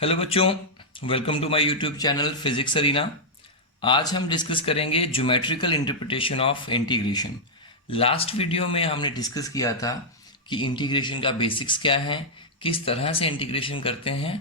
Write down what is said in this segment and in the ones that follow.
Hello बच्चों, welcome to my YouTube channel Physics Arena. आज हम डिस्कस करेंगे geometrical interpretation of integration. Last video में हमने डिस्कस किया था कि इंटीग्रेशन का बेसिक्स क्या है, किस तरह से इंटीग्रेशन करते हैं,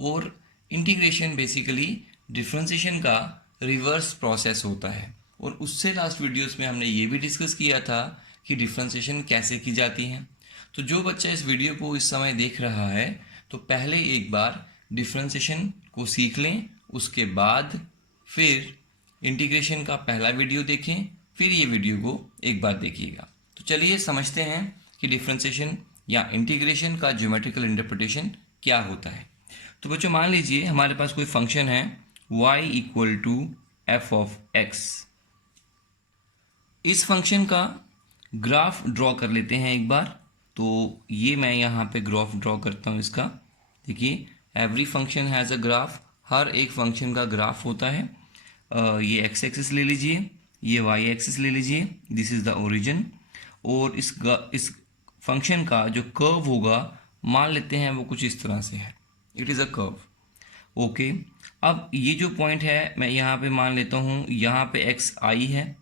और इंटीग्रेशन बेसिकली डिफरेंशिएशन का रिवर्स प्रोसेस होता है। और उससे लास्ट वीडियोस में हमने ये भी डिस्कस किया था कि डिफरेंशिएशन कैसे की जाती है। तो जो बच्चा इस वीडियो को इस समय देख रहा है तो पहले एक बार डिफरेंशिएशन को सीख लें, उसके बाद फिर इंटीग्रेशन का पहला वीडियो देखें, फिर ये वीडियो को एक बार देखिएगा। तो चलिए समझते हैं कि डिफरेंशिएशन या इंटीग्रेशन का ज्योमेट्रिकल इंटरप्रिटेशन क्या होता है। तो बच्चों मान लीजिए हमारे पास कोई फंक्शन है y equal to f of x. इस फंक्शन का ग्राफ ड्रॉ कर लेते हैं एक बार। तो ये मैं यहाँ पे ग्राफ ड्रॉ करता हूँ इसका। देखिए, every function has a graph. हर एक फंक्शन का ग्राफ होता है। ये एक्स एक्सिस ले लीजिए, ये वाई एक्सिस ले लीजिए, दिस इज़ द ओरिजिन। और इस फंक्शन का जो कर्व होगा मान लेते हैं वो कुछ इस तरह से है, it is a curve. Okay, अब ये जो पॉइंट है मैं यहाँ पे मान लेता हूँ, यहाँ पे एक्स आई है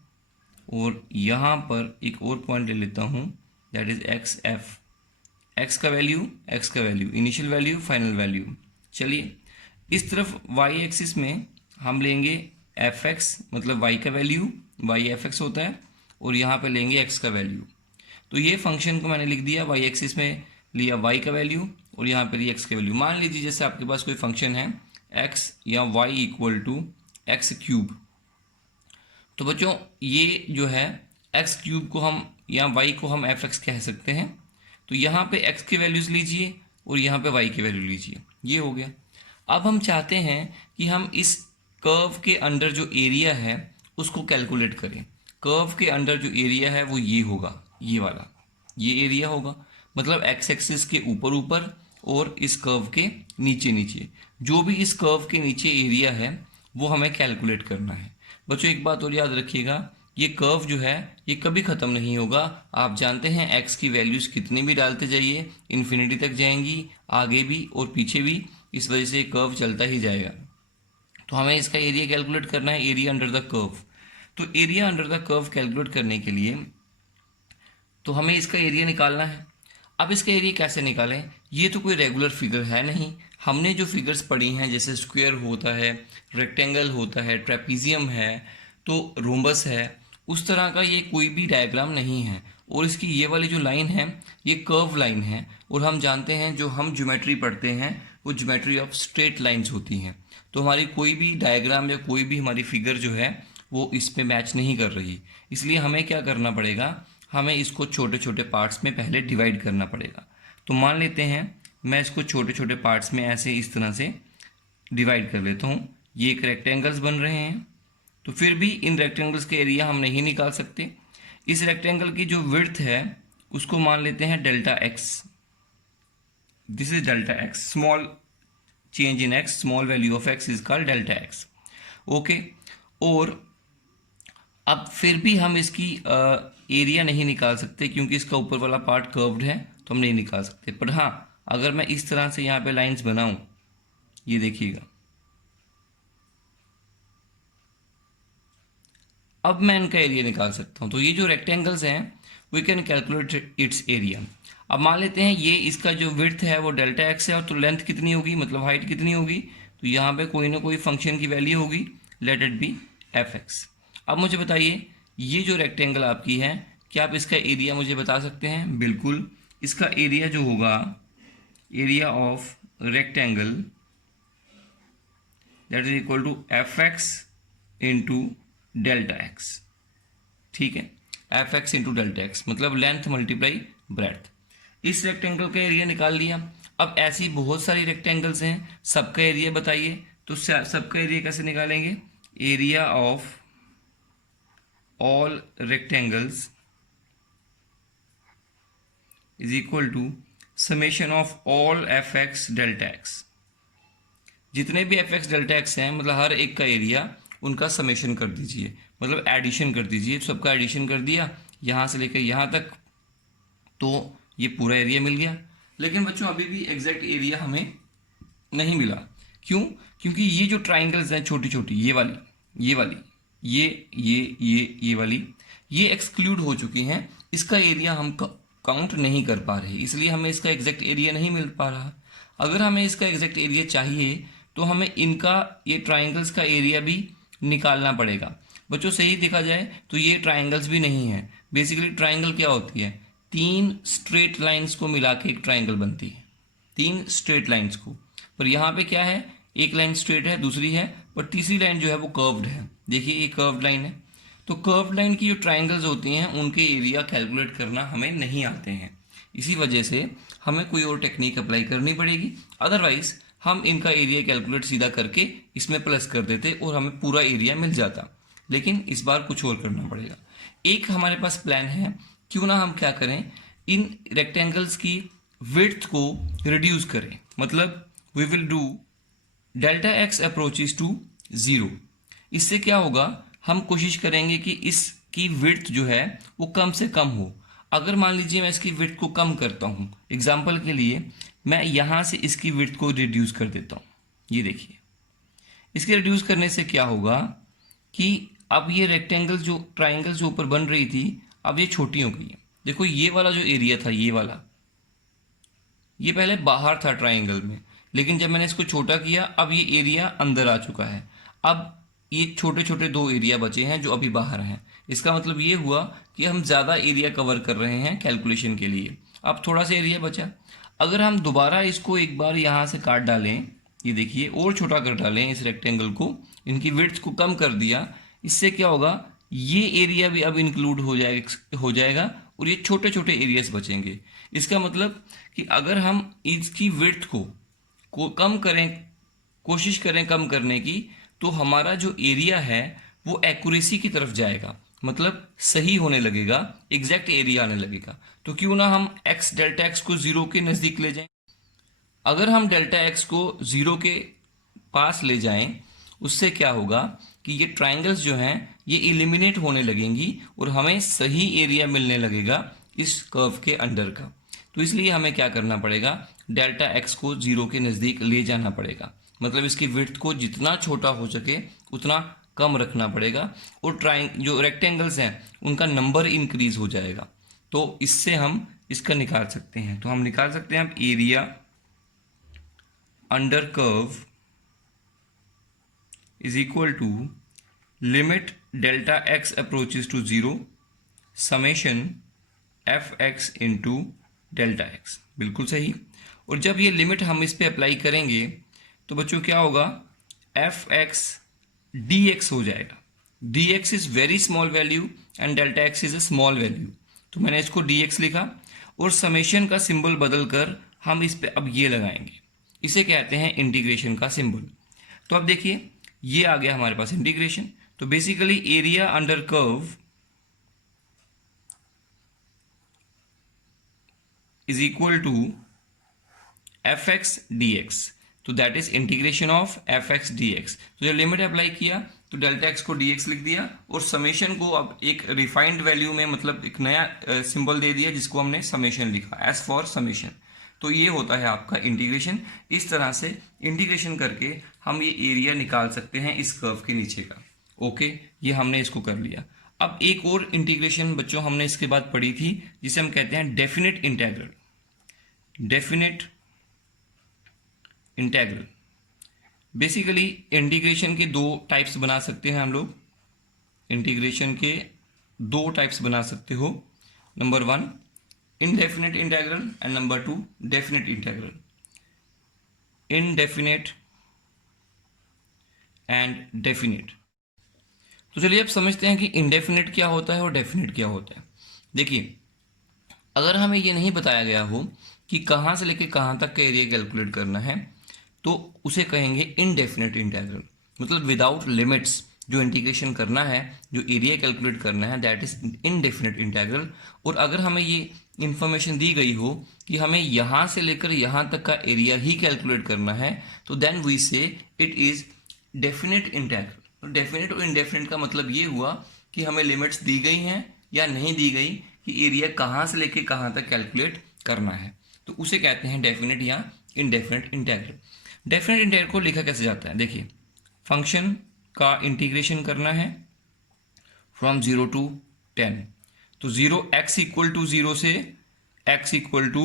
और यहाँ पर एक और पॉइंट ले लेता हूँ, that is x f. X का value, initial value, final value. चलिए, इस तरफ वाई एक्सिस में हम लेंगे एफ एक्स, मतलब वाई का वैल्यू, वाई एफ एक्स होता है, और यहाँ पे लेंगे एक्स का वैल्यू। तो ये फंक्शन को मैंने लिख दिया, वाई एक्सिस में लिया वाई का वैल्यू और यहाँ पे लिया एक्स का वैल्यू। मान लीजिए जैसे आपके पास कोई फंक्शन है एक्स या y equal to x cube. तो बच्चों ये जो है एक्स क्यूब को हम या वाई को हम एफ एक्स कह सकते हैं। तो यहाँ पे एक्स की वैल्यूज़ लीजिए और यहाँ पे वाई की वैल्यू लीजिए, ये हो गया। अब हम चाहते हैं कि हम इस कर्व के अंडर जो एरिया है उसको कैलकुलेट करें। कर्व के अंडर जो एरिया है वो ये होगा, ये वाला, ये एरिया होगा, मतलब एक्स एक्सिस के ऊपर ऊपर और इस कर्व के नीचे नीचे। जो भी इस कर्व के नीचे एरिया है वो हमें कैलकुलेट करना है। बच्चों एक बात और याद रखिएगा, ये कर्व जो है ये कभी ख़त्म नहीं होगा। आप जानते हैं एक्स की वैल्यूज़ कितनी भी डालते जाइए इन्फिनिटी तक जाएंगी, आगे भी और पीछे भी, इस वजह से कर्व चलता ही जाएगा। तो हमें इसका एरिया कैलकुलेट करना है, एरिया अंडर द कर्व। तो area under the curve calculate करने के लिए तो हमें इसका एरिया निकालना है। अब इसका एरिया कैसे निकालें? ये तो कोई रेगुलर फिगर है नहीं। हमने जो फिगर्स पढ़ी हैं जैसे स्क्वायर होता है, रेक्टेंगल होता है, ट्रेपीजियम है, तो रोम्बस है, उस तरह का ये कोई भी डायग्राम नहीं है। और इसकी ये वाली जो लाइन है ये कर्व लाइन है। और हम जानते हैं जो हम ज्योमेट्री पढ़ते हैं वो ज्योमेट्री ऑफ स्ट्रेट लाइंस होती हैं। तो हमारी कोई भी डायग्राम या कोई भी हमारी फिगर जो है वो इस पे मैच नहीं कर रही। इसलिए हमें क्या करना पड़ेगा, हमें इसको छोटे छोटे पार्ट्स में पहले डिवाइड करना पड़ेगा। तो मान लेते हैं मैं इसको छोटे छोटे पार्ट्स में ऐसे इस तरह से डिवाइड कर लेता हूँ। ये एक रेक्टेंगल्स बन रहे हैं। तो फिर भी इन रेक्टेंगल्स के एरिया हम नहीं निकाल सकते। इस रेक्टेंगल की जो विड्थ है उसको मान लेते हैं delta x. This is delta x, small change in x, small value of x is called delta x. Okay, और अब फिर भी हम इसकी एरिया नहीं निकाल सकते क्योंकि इसका ऊपर वाला पार्ट कर्व्ड है, तो हम नहीं निकाल सकते। पर हाँ, अगर मैं इस तरह से यहाँ पे लाइंस बनाऊं, ये देखिएगा, अब मैं इनका एरिया निकाल सकता हूँ। तो ये जो रेक्टेंगल्स हैं we can calculate its area. अब मान लेते हैं ये इसका जो विड्थ है वो डेल्टा एक्स है, और तो लेंथ कितनी होगी, मतलब हाइट कितनी होगी, तो यहाँ पे कोई ना कोई फंक्शन की वैल्यू होगी, let it be F x. अब मुझे बताइए ये जो रेक्टेंगल आपकी है, क्या आप इसका एरिया मुझे बता सकते हैं? बिल्कुल, इसका एरिया जो होगा, area of rectangle that is equal to f x into delta x. ठीक है, f x into delta x मतलब लेंथ मल्टीप्लाई ब्रेड्थ। इस रेक्टेंगल का एरिया निकाल लिया। अब ऐसी बहुत सारी रेक्टेंगल्स हैं, सबका एरिया बताइए। तो सबका एरिया कैसे निकालेंगे? Area of all rectangles is equal to summation of all f x delta x. जितने भी एफ एक्स डेल्टा एक्स हैं मतलब हर एक का एरिया उनका समेशन कर दीजिए, मतलब एडिशन कर दीजिए। सबका एडिशन कर दिया यहाँ से लेकर यहाँ तक, तो ये पूरा एरिया मिल गया। लेकिन बच्चों अभी भी एग्जैक्ट एरिया हमें नहीं मिला, क्यों? क्योंकि ये जो ट्राइंगल्स हैं छोटी छोटी, ये वाली, ये वाली, ये एक्सक्लूड हो चुकी हैं। इसका एरिया हम काउंट नहीं कर पा रहे, इसलिए हमें इसका एग्जैक्ट एरिया नहीं मिल पा रहा। अगर हमें इसका एग्जैक्ट एरिया चाहिए तो हमें इनका, ये ट्राइंगल्स का एरिया भी निकालना पड़ेगा। बच्चों सही देखा जाए तो ये ट्राइंगल्स भी नहीं है। बेसिकली ट्राइंगल क्या होती है? 3 स्ट्रेट लाइंस को मिला के एक ट्राइंगल बनती है, 3 स्ट्रेट लाइंस को। पर यहाँ पे क्या है, एक लाइन स्ट्रेट है, दूसरी है, पर तीसरी लाइन जो है वो कर्व्ड है। देखिए ये कर्व्ड लाइन है। तो कर्व्ड लाइन की जो ट्राइंगल्स होती हैं उनके एरिया कैलकुलेट करना हमें नहीं आते हैं। इसी वजह से हमें कोई और टेक्निक अप्लाई करनी पड़ेगी, अदरवाइज हम इनका एरिया कैलकुलेट सीधा करके इसमें प्लस कर देते और हमें पूरा एरिया मिल जाता। लेकिन इस बार कुछ और करना पड़ेगा। एक हमारे पास प्लान है, क्यों ना हम क्या करें, इन रेक्टेंगल्स की विड्थ को रिड्यूस करें। मतलब we will do delta x approaches to 0। इससे क्या होगा, हम कोशिश करेंगे कि इसकी विड्थ जो है वो कम से कम हो। अगर मान लीजिए मैं इसकी विड्थ को कम करता हूँ, एग्जाम्पल के लिए मैं यहाँ से इसकी विड्थ को रिड्यूस कर देता हूँ। ये देखिए, इसके रिड्यूस करने से क्या होगा कि अब ये रेक्टेंगल जो ट्राइंगल जो ऊपर बन रही थी, अब ये छोटी हो गई है। देखो ये वाला जो एरिया था, ये वाला, ये पहले बाहर था ट्राइंगल में, लेकिन जब मैंने इसको छोटा किया अब ये एरिया अंदर आ चुका है। अब ये छोटे छोटे 2 एरिया बचे हैं जो अभी बाहर हैं। इसका मतलब ये हुआ कि हम ज़्यादा एरिया कवर कर रहे हैं कैलकुलेशन के लिए। अब थोड़ा सा एरिया बचा। अगर हम दोबारा इसको एक बार यहाँ से काट डालें, ये देखिए, और छोटा कर डालें इस रेक्टेंगल को, इनकी विड्थ को कम कर दिया, इससे क्या होगा, ये एरिया भी अब इंक्लूड हो जाएगा और ये छोटे छोटे एरियाज बचेंगे। इसका मतलब कि अगर हम इसकी विड्थ को कम करें, कोशिश करें कम करने की, तो हमारा जो एरिया है वो एक्यूरेसी की तरफ जाएगा, मतलब सही होने लगेगा, एग्जैक्ट एरिया आने लगेगा। तो क्यों ना हम डेल्टा एक्स को 0 के नज़दीक ले जाएं। अगर हम डेल्टा एक्स को 0 के पास ले जाएं, उससे क्या होगा कि ये ट्राइंगल्स जो हैं ये इलिमिनेट होने लगेंगी और हमें सही एरिया मिलने लगेगा इस कर्व के अंडर का। तो इसलिए हमें क्या करना पड़ेगा, डेल्टा एक्स को 0 के नज़दीक ले जाना पड़ेगा। मतलब इसकी विड्थ को जितना छोटा हो सके उतना कम रखना पड़ेगा और जो रेक्टेंगल्स हैं उनका नंबर इंक्रीज हो जाएगा। तो इससे हम इसका निकाल सकते हैं। तो हम निकाल सकते हैं area under curve is equal to limit delta x approaches to 0 summation f x into delta x. बिल्कुल सही। और जब ये लिमिट हम इस पे अप्लाई करेंगे तो बच्चों क्या होगा, एफ एक्स डी एक्स हो जाएगा। D x is very small value and delta x is a small value. तो मैंने इसको डी एक्स लिखा और समेशन का सिंबल बदल कर हम इस पे अब ये लगाएंगे, इसे कहते हैं इंटीग्रेशन का सिंबल। तो अब देखिए ये आ गया हमारे पास इंटीग्रेशन। तो basically area under curve is equal to f x d x. तो that is integration of f x d x. तो जब लिमिट अप्लाई किया तो डेल्टा एक्स को डी एक्स लिख दिया और समेशन को अब एक रिफाइंड वैल्यू में, मतलब एक नया सिंबल दे दिया जिसको हमने समेशन लिखा, एस फॉर समेशन। तो ये होता है आपका इंटीग्रेशन। इस तरह से इंटीग्रेशन करके हम ये एरिया निकाल सकते हैं इस कर्व के नीचे का। ओके, ये हमने इसको कर लिया। अब एक और इंटीग्रेशन बच्चों हमने इसके बाद पढ़ी थी जिसे हम कहते हैं definite integral. Definite integral basically integration के 2 टाइप्स बना सकते हैं हम लोग। इंटीग्रेशन के 2 टाइप्स बना सकते हो, number 1 indefinite integral and number 2 definite integral. Indefinite and definite. तो चलिए अब समझते हैं कि इनडेफिनेट क्या होता है और डेफिनेट क्या होता है। देखिए, अगर हमें ये नहीं बताया गया हो कि कहाँ से लेके कहाँ तक का एरिया कैलकुलेट करना है तो उसे कहेंगे इनडेफिनेट इंटीग्रल। मतलब विदाउट लिमिट्स जो इंटीग्रेशन करना है, जो एरिया कैलकुलेट करना है, दैट इज इनडेफिनेट इंटीग्रल। और अगर हमें ये इंफॉर्मेशन दी गई हो कि हमें यहाँ से लेकर यहाँ तक का एरिया ही कैलकुलेट करना है तो देन वी से it is definite integral. Definite और इनडेफिनेट का मतलब ये हुआ कि हमें लिमिट्स दी गई हैं या नहीं दी गई कि एरिया कहाँ से लेके कहाँ तक कैलकुलेट करना है, तो उसे कहते हैं डेफिनेट या इनडेफिनेट इंटीग्रल। डेफिनेट इंटीग्रल को लिखा कैसे जाता है, देखिए फंक्शन का इंटीग्रेशन करना है फ्रॉम 0 to 10, तो 0 से x इक्वल टू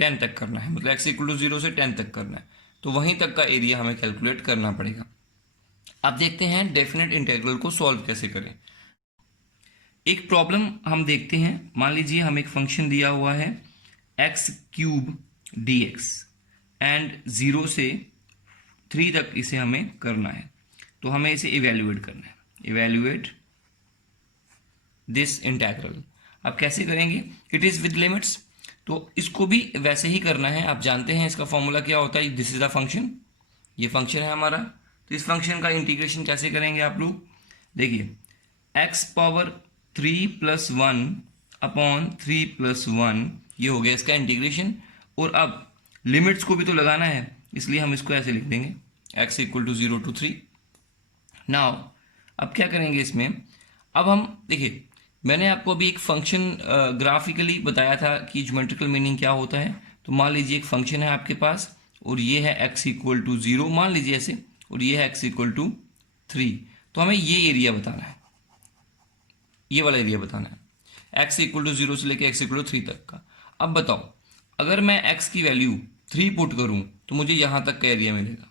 10 तक करना है, मतलब x इक्वल टू 0 से 10 तक करना है, तो वहीं तक का एरिया हमें कैलकुलेट करना पड़ेगा। अब देखते हैं डेफिनेट इंटीग्रल को सॉल्व कैसे करें। एक प्रॉब्लम हम देखते हैं, मान लीजिए हम एक फंक्शन दिया हुआ है x³ dx एंड 0 से 3 तक इसे हमें करना है, तो हमें इसे इवेल्युएट करना है, इवेल्युएट दिस इंटीग्रल। अब कैसे करेंगे, इट इज़ विद लिमिट्स, तो इसको भी वैसे ही करना है। आप जानते हैं इसका फॉर्मूला क्या होता है, दिस इज द फंक्शन, ये फंक्शन है हमारा, तो इस फंक्शन का इंटीग्रेशन कैसे करेंगे आप लोग, देखिए x³ + 1 अपॉन 3 + 1 ये हो गया इसका इंटीग्रेशन। और अब लिमिट्स को भी तो लगाना है, इसलिए हम इसको ऐसे लिख देंगे x = 0 to 3। नाउ अब क्या करेंगे इसमें, अब हम देखिए मैंने आपको अभी एक फंक्शन ग्राफिकली बताया था कि ज्योमेट्रिकल मीनिंग क्या होता है। तो मान लीजिए एक फंक्शन है आपके पास और ये है x = 0 मान लीजिए ऐसे, और ये है x = 3, तो हमें ये एरिया बताना है, ये वाला एरिया बताना है x = 0 से लेकर x = 3 तक का। अब बताओ अगर मैं x की वैल्यू 3 पुट करूं तो मुझे यहां तक का एरिया मिलेगा।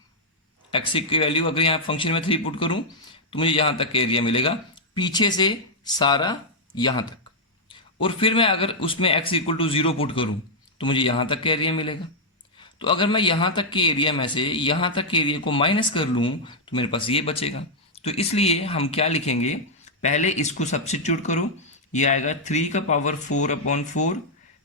x की वैल्यू अगर यहाँ फंक्शन में 3 पुट करूं तो मुझे यहां तक का एरिया मिलेगा, पीछे से सारा यहां तक। और फिर मैं अगर उसमें x = 0 पुट करूं तो मुझे यहां तक का एरिया मिलेगा। तो अगर मैं यहां तक के एरिया में से यहां तक के एरिया को माइनस कर लूं तो मेरे पास ये बचेगा। तो इसलिए हम क्या लिखेंगे, पहले इसको सब्स्टिट्यूट करो, ये आएगा 3⁴/4,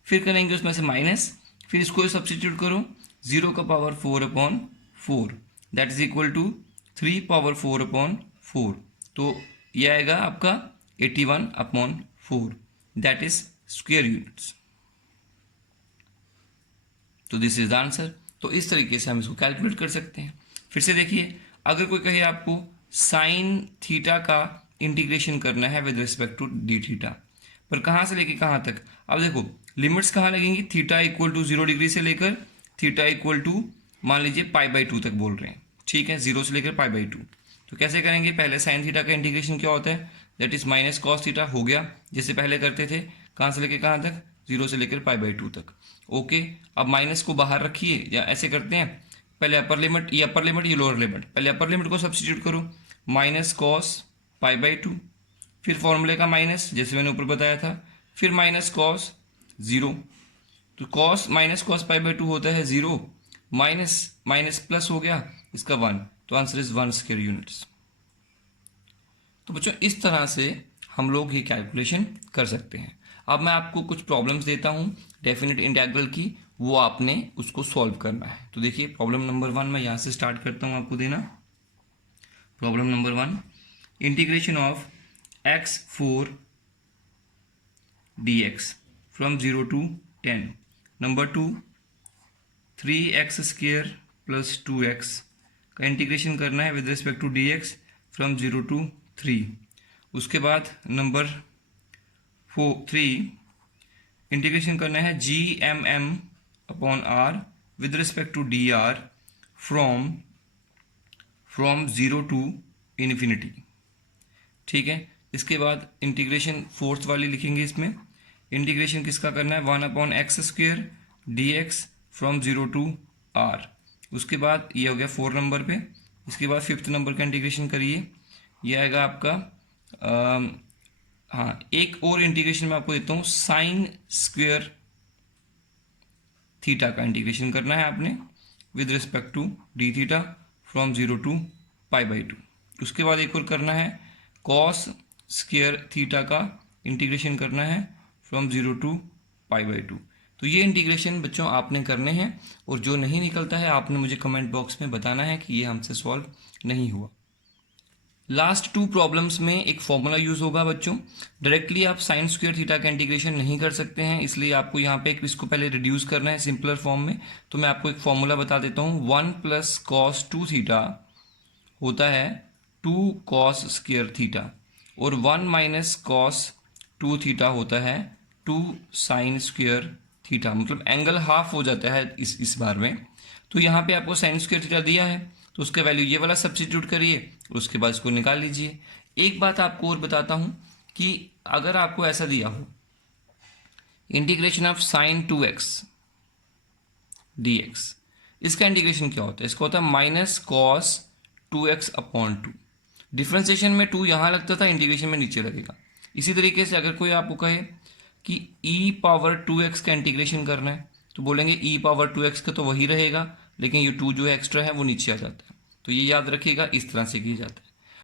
फिर करेंगे उसमें से माइनस, फिर इसको सब्स्टिट्यूट करो 0⁴/4 दैट इज इक्वल टू 3⁴/4, तो ये आएगा आपका 81/4 दैट इज स्क्वायर यूनिट्स। तो दिस इज द आंसर। तो इस तरीके से हम इसको कैलकुलेट कर सकते हैं। फिर से देखिए, अगर कोई कहे आपको साइन थीटा का इंटीग्रेशन करना है with respect to d theta, पर कहाँ से लेके कहाँ तक, अब देखो लिमिट्स कहाँ लगेंगी, थीटा = 0 डिग्री से लेकर थीटा = मान लीजिए π/2 तक बोल रहे हैं, ठीक है, 0 से लेकर π/2। तो कैसे करेंगे, पहले साइन थीटा का इंटीग्रेशन क्या होता है, that is minus cos theta हो गया, जैसे पहले करते थे, कहाँ से लेकर कहाँ तक, 0 से लेकर π/2 तक। ओके, अब माइनस को बाहर रखिए, या ऐसे करते हैं, पहले अपर लिमिट, ये लोअर लिमिट, पहले अपर लिमिट को सब्स्टिट्यूट करो, माइनस कॉस π/2, फिर फॉर्मूले का माइनस जैसे मैंने ऊपर बताया था, फिर माइनस कॉस 0, तो कॉस माइनस कॉस π/2 होता है 0, माइनस माइनस प्लस हो गया इसका 1, तो आंसर इज 1 स्क्वायर यूनिट्स। तो बच्चों इस तरह से हम लोग ये कैलकुलेशन कर सकते हैं। अब मैं आपको कुछ प्रॉब्लम्स देता हूँ डेफिनेट इंटीग्रल की, वो आपने उसको सॉल्व करना है। तो देखिए प्रॉब्लम नंबर 1 मैं यहाँ से स्टार्ट करता हूँ आपको देना। Problem number 1, integration of x4 dx from 0 to 10। Number 2, 3x² + 2x का इंटीग्रेशन करना है with respect to dx from 0 to 3। उसके बाद नंबर 3, इंटीग्रेशन करना है gmm/r with respect to dr from 0 to infinity, ठीक है। इसके बाद इंटीग्रेशन फोर्थ वाली लिखेंगे, इसमें इंटीग्रेशन किसका करना है, 1/x² dx from 0 to r। उसके बाद ये हो गया 4 नंबर पे। इसके बाद 5th नंबर का इंटीग्रेशन करिए, ये आएगा आपका हाँ, एक और इंटीग्रेशन मैं आपको देता हूँ, साइन स्क्वायर थीटा का इंटीग्रेशन करना है आपने with respect to d theta from 0 to π/2। उसके बाद एक और करना है कॉस स्क्वायर थीटा का इंटीग्रेशन करना है फ्रॉम 0 to π/2। तो ये इंटीग्रेशन बच्चों आपने करने हैं, और जो नहीं निकलता है आपने मुझे कमेंट बॉक्स में बताना है कि ये हमसे सॉल्व नहीं हुआ। लास्ट 2 प्रॉब्लम्स में एक फॉर्मूला यूज़ होगा बच्चों, डायरेक्टली आप साइन स्क्वायर थीटा का इंटीग्रेशन नहीं कर सकते हैं, इसलिए आपको यहाँ पे इसको पहले रिड्यूस करना है सिंपलर फॉर्म में। तो मैं आपको एक फॉर्मूला बता देता हूँ, 1 + cos 2 थीटा होता है 2 cos स्क्वायर थीटा, और 1 - cos 2 थीटा होता है 2 sin स्क्वायर थीटा, मतलब एंगल हाफ हो जाता है इस बार में। तो यहाँ पे आपको साइन स्क्वायर थीटा दिया है, तो उसका वैल्यू ये वाला सब्स्टिट्यूट करिए, उसके बाद इसको निकाल लीजिए। एक बात आपको और बताता हूँ कि अगर आपको ऐसा दिया हो integration of sine 2x dx, इसका इंटीग्रेशन क्या होता है? इसका होता है minus cos 2x upon 2। Differentiation में 2 यहाँ लगता था, इंटीग्रेशन में नीचे लगेगा। इसी तरीके से अगर कोई आपको कहे कि e पावर 2x का इंटीग्रेशन करना है, तो बोलेंगे e पावर 2x का तो वही रहेगा, लेकिन ये 2 जो है एक्स्ट्रा है वो नीचे आ जाता है। तो ये याद रखिएगा, इस तरह से किया जाता है।